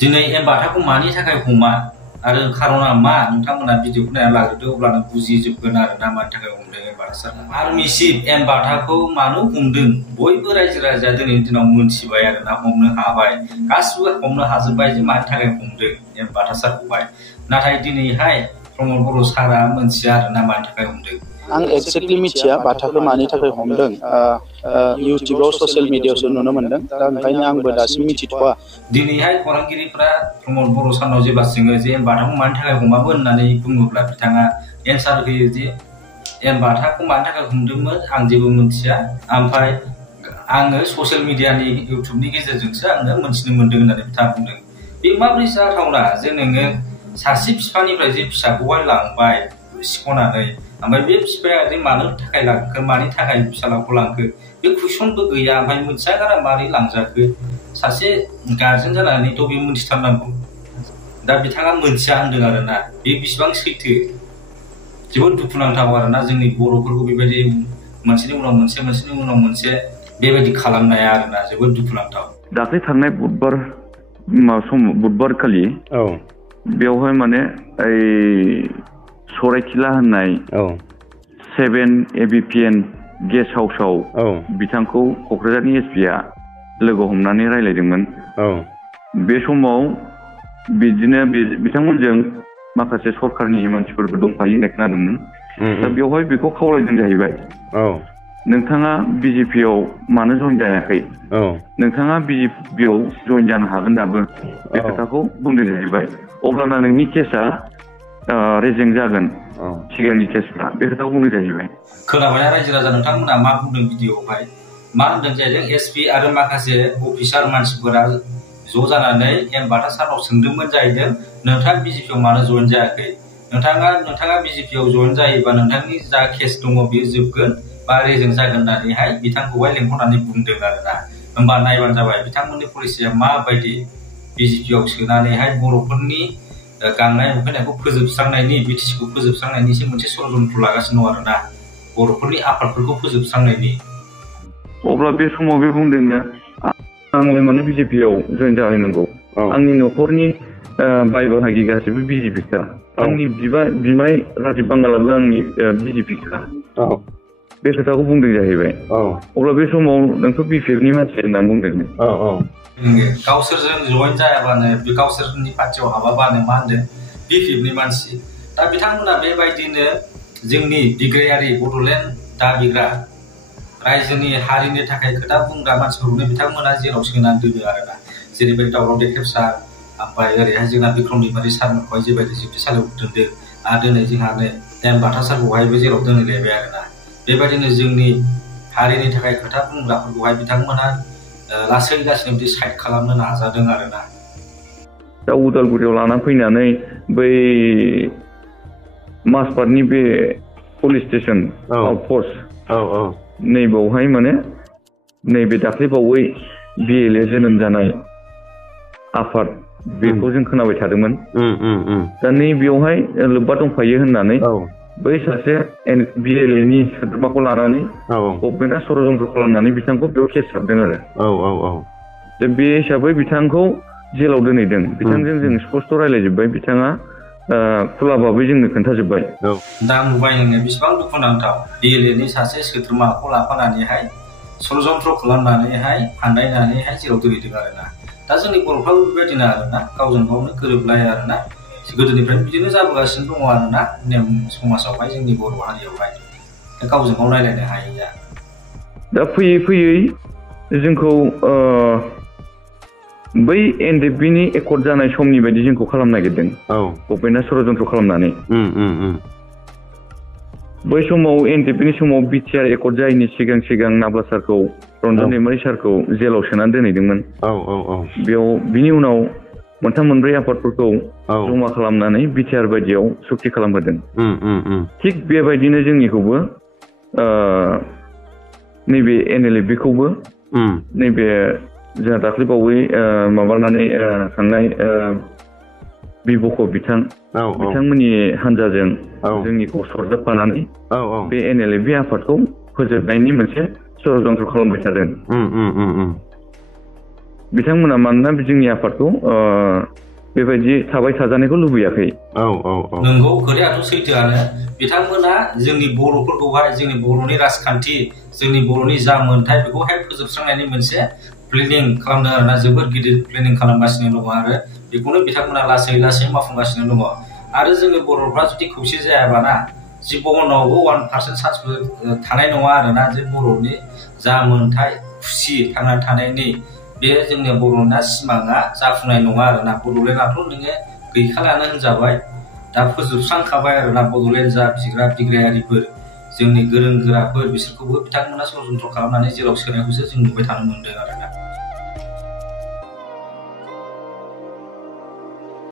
दिनै एमबाथाखौ मानि थाखाय हमा आरो खारना मा नोंथांमोना भिडिअखौ नायना लाग्रोदो अब्लानो बुजिजोबगोन आरोना मानि थाखाय हमदों एमबाथा सारखौ। आर्मि चिफ एमबाथाखौ मानो हमदों बयबो रायजो राजाया दिनैनि दिनाव मोनथिबाय आरोना, हमनो हाबाय, गासिबो हमनो हाजोब्बाय जे मानि थाखाय हमदों एमबाथा सारखौहाय। नाथाय दिनैहाय प्रमद बर' सारा मोनथिया आरोना मानि थाखाय हमदों। आं एक्जेक्टलि मिथिया बाथाखौ मानि थाखाय हमदों। इउटुबाव ससियेल मिडियायावसो नुनो मोनदों, दा ओंखायनो आंबो दासिम मिथिथ'वा। दिनैहाय खौरांगिरिफ्रा प्रमद बर' सारनाव जेब्ला सोङो जे एमबाथाखौ मानि थाखाय हमामोन होननानै बुङोब्ला बिथाङा एन्सार होयो जे एमबाथाखौ मानि थाखाय हमदोंमोन आं जेबो मिथिया, ओमफ्राय आङो ससियेल मिडियानि इउटुबनि गेजेरजोंसो आङो मोनथिनो मोनदों होननानै बिथाङा बुंदों। बे माबोरै जाथावना जे नोङो सासे बिफानिफ्राय जे फिसाखौहाय लांबाय सिख'नानै, ओमफ्राय बे बिफाया जे मानो थाखाय लांखो, मानि थाखाय फिसालाखौ लांखो, बे कुइसनबो गैया, ओमफ्राय मोनथिया गारा मारै लांजाखो। सासे गार्जेन जानानैथ' बे मोनथिथारनांगौ। दा बिथाङा मोनथिया होनदों आरोना, बे बेसेबां सैथो। जोबोद दुखुनांथाव आरोना जोंनि बर'फोरखौ बेबायदि मोनसेनि उनाव मोनसे मोनसेनि उनाव मोनसे बेबायदि खालामनाया आरोना, जोबोद दुखुनांथाव। दाख्लै थांनाय बुधबार खालि बेवहाय माने सराइखिला होननाय 7 ABPN गेस्ट हाउसाव बिथांखौ क'क्राझारनि एसपिआ लोगो हमनानै रायज्लायदोंमोन। बे समाव बिदिनो बिथांमोनजों माखासे सरकारनि मानसिफोरबो दंफायो होननाय खोनादोंमोन। दा बेवहाय बेखौ खावलायदों जाहैबाय, नोंथाङा बिजेपिआव मानो जइन जायाखै, नोंथाङा बिजेपिआव जइन जानो हागोन दाबो, बे खोथाखौ बुंदों जाहैबाय। अब्लाना नोंनि केसआ रेजें जागोन, सिगांनि केसफ्रा, बे खोथाखौ बुंदों जाहैबाय। खोनाबायना रायजो राजा नोंथांमोना मा बुंदों भिडिअआवहाय? मा होनदों जाहैदों एसपि आरो माखासे अफिसार मानसिफोरा ज' जानानै एमबाथा सारनाव सोंदोंमोन जाहैदों नोंथाङा बिजेपिआव मानो जइन जायाखै, नोंथाङा बिजेपिआव जइन जायोबा नोंथांनि जा केस दङ बेयो जोबगोन बा रेजें जागोन होननानैहाय बिथांखौहाय लेंहरनानै बुंदों आरोना। होमबा नायबानो जाबाय बिथांमोननि पलिसिया माबायदि, बिजेपिआव सोनानैहाय बर'फोरनि गांनाय उखैनायखौ फोजोबस्रांनायनि, बिटिसिखौ फोजोबस्रांनायनिसो मोनसे षड़यन्त्र लागासिनो दं आरोना, बर'फोरनि आफादफोरखौ फोजोबस्रांनायनि। अब्ला बे समाव बे बुंदोंनो आंलाय माने बिजेपिआव जइन जाहैनांगौ, आंनि न'खरनि बाय बाहागि गासैबो बिजेपिखा, आंनि बिमाय राजिब बांगालाबो आंनि बिजेपिखा, बे खोथाखौ बुंदों जाहैबाय। अब्ला बे समाव नोंथ' बिपिएफनि मानसि होननानै बुंदों। गावसोरजों जइन जायाबानो, गावसोरनि पार्टियाव हाबाबानो मा होनदों बिपिएफनि मानसि। दा बिथांमोना बेबायदिनो जोंनि बिग्रायारि बड'लेण्ड दाबिग्रा रायजोनि हारिनि थाखाय खोथा बुंग्रा मानसिफोरखौनो बिथांमोना जेराव सोनानै दोनो आरोना। जेरैबायदि दावराव देखेब सार, ओमफ्राय ओरैहाय जोंना बिक्रम दैमारि सारमोनखौहाय जेबायदि जोबथेसालियाव दोनदों, आरो दिनै जोंहा एमबाथा सारखौहायबो जेराव दोनहैलायबाय आरोना। बेबायदिनो जोंनि हारिनि थाखाय खोथा बुंग्राफोरखौहाय बिथांमोना लासै लासैनो बिदि साइड खालामनो नाजादों आरोना। दा उदालगुरियाव लाना फैनानै बै मासबाटनि बे पुलिस स्टेसन आउटपस्ट नैबावहाय माने नैबे दाख्लैबावै बिएलए जोनोम जानाय आफाद, बेखौ जों खोनाबाय थादोंमोन। दा नैबेयावहाय लोब्बा दंफायो होननानै बै सासे बिएलएनि सोद्रोमाखौ लानानै गभर्नमेन्टआ षड़यन्त्र खालामनानै बिथांखौ बेयाव केस हाबदों आरो। दा बे हिसाबै बिथांखौ जेलाव दोनहैदों। बिथांजों जों स्पस्ट रायज्लायजोब्बाय, बिथाङा खुला भाबै जोंनो खोन्थाजोब्बाय। दा नुबाय नोङो बेसेबां दुखुनांथाव, बिएलएनि सासे सोद्रोमाखौ लाफानानैहाय षड़यन्त्र खालामनानैहाय फान्दायनानैहाय जेराव दोनहैदों आरोना। दा जोंनि बर'फ्राबो बेबायदिनो आरोना, गावजों गावनो गोरोबलाया आरोना, गोदोनिफ्रायनो बिदिनो जाबोगासिनो दङ आरोना नेम समाजावहाय, जोंनि बर' हारियावहाय गावजों गाव नायलायनो हायैया। दा फैयै फैयै जोंखौ बै एनडिएफबिनि एकर्ड जानाय समनि बायदि जोंखौ खालामनो नागिरदों गभर्नमेन्टआ षड़यन्त्र खालामनानै। बै समाव एनडिएफबिनि समाव बिटिआर एकर्ड जायैनि सिगां सिगां नाब्ला सारखौ, रन्जन दैमारि सारखौ जेलाव सोनानै दोनहैदोंमोन। बेयाव बिनि उनाव मोनथाम मोनब्रै आफादफोरखौ जमा खालामनानै बिटिआर बायदियाव सुक्ति खालामहोदों। थिग बेबायदिनो जोंनिखौबो नैबे एनएलएफबिखौबो नैबे जोंहा दाख्लैबावै माबानानै थांनाय बिबक बिथांमोननि हान्जाजों जोंनिखौ सरजाबफानानै बे एनएलएफबि आफादखौ फोजोबनायनि मोनसे षड़यन्त्र खालामबाय थादों। बिथांमोना मानोना जोंनि आफादखौ बेबायदि थाबाय थाजानायखौ लुबैयाखै। नंगौ, खोथायाथ' सैथोआनो। बिथांमोना जोंनि बर'फोरखौहाय जोंनि बर'नि राजखान्थि, जोंनि बर'नि जा मोन्थाय बेखौहाय फोजोबस्रांनायनि मोनसे प्लेनिं खालामदों आरोना, जोबोद गिदिर प्लेनिं खालामगासिनो दङ आरो बेखौनो बिथांमोना लासै लासै मावफुंगासिनो दङ। आरो जोङो बर'फ्रा जुदि खौसे जायाबाना जिबनावबो 1% चान्सबो थानाय नङा आरोना, जे बर'नि जा मोन्थाय खुसि थांनानै थानायनि बे जोंनि बर'ना सिमाङा जाफुंनाय नङा आरोना। बड'लेण्डआथ' नोङो गैखालानो होनजाबाय, दा फोजोबस्रांखाबाय आरोना। बड'लेण्ड जा बिग्रायारिफोर, जोंनि गोरों गोराफोर, बिसोरखौबो बिथांमोना षड्यन्त्र खालामनानै जेराव सोनायखौसो जों नुबाय थानो मोनदों आरोना।